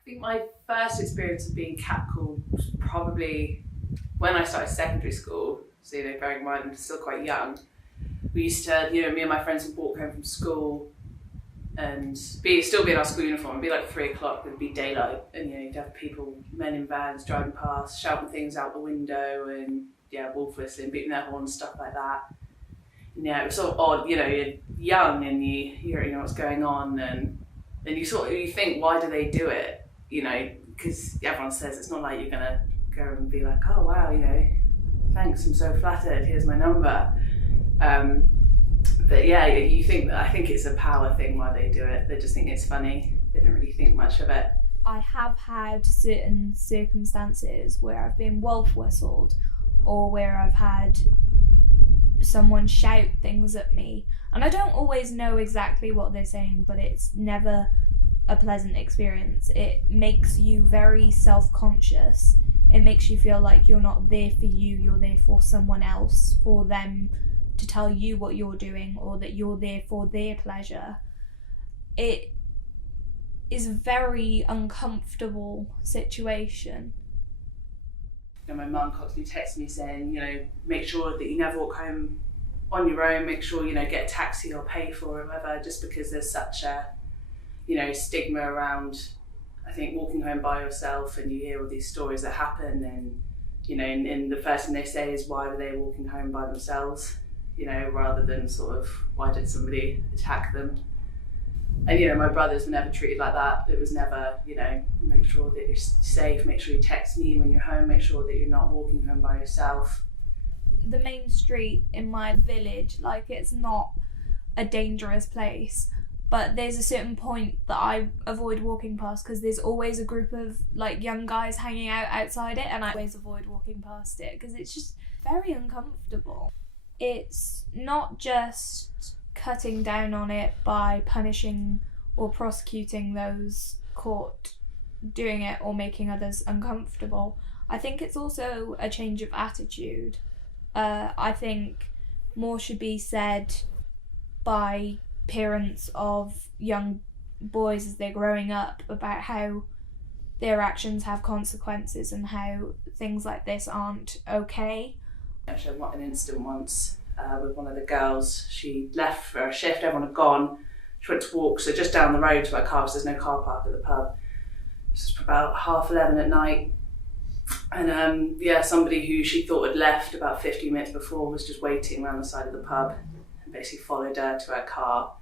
I think my first experience of being catcalled was probably when I started secondary school. So, bearing in mind I'm still quite young. We used to, me and my friends would walk home from school and still be in our school uniform. It'd be like 3 o'clock, it'd be daylight, and you'd have people, men in vans driving past, shouting things out the window, and wolf whistling, beating their horns, stuff like that. And it was sort of odd, you're young and you don't know what's going on, and you think, why do they do it? Because everyone says it's not like you're gonna go and be like, oh wow, thanks, I'm so flattered, here's my number. But you think that, I think it's a power thing why they do it. They just think it's funny. They don't really think much of it. I have had certain circumstances where I've been wolf whistled, or where I've had someone shout things at me, and I don't always know exactly what they're saying, but it's never a pleasant experience. It makes you very self-conscious. It makes you feel like you're not there for you, you're there for someone else, for them to tell you what you're doing, or that you're there for their pleasure. It is a very uncomfortable situation. My mum constantly texts me saying, make sure that you never walk home on your own, make sure, get a taxi or pay for it, whatever, just because there's such a, stigma around, I think, walking home by yourself, and you hear all these stories that happen, and, and the first thing they say is, why were they walking home by themselves? Rather than sort of, why did somebody attack them? And, my brothers were never treated like that. It was never, make sure that you're safe, make sure you text me when you're home, make sure that you're not walking home by yourself. The main street in my village, it's not a dangerous place, but there's a certain point that I avoid walking past, because there's always a group of young guys hanging out outside it, and I always avoid walking past it because it's just very uncomfortable. It's not just cutting down on it by punishing or prosecuting those caught doing it or making others uncomfortable. I think it's also a change of attitude. I think more should be said by parents of young boys as they're growing up about how their actions have consequences and how things like this aren't okay. Actually, I had an incident once with one of the girls. She left for a shift, everyone had gone. She went to walk, so just down the road to her car, because there's no car park at the pub. This was about 11:30 at night. And somebody who she thought had left about 15 minutes before was just waiting around the side of the pub and basically followed her to her car.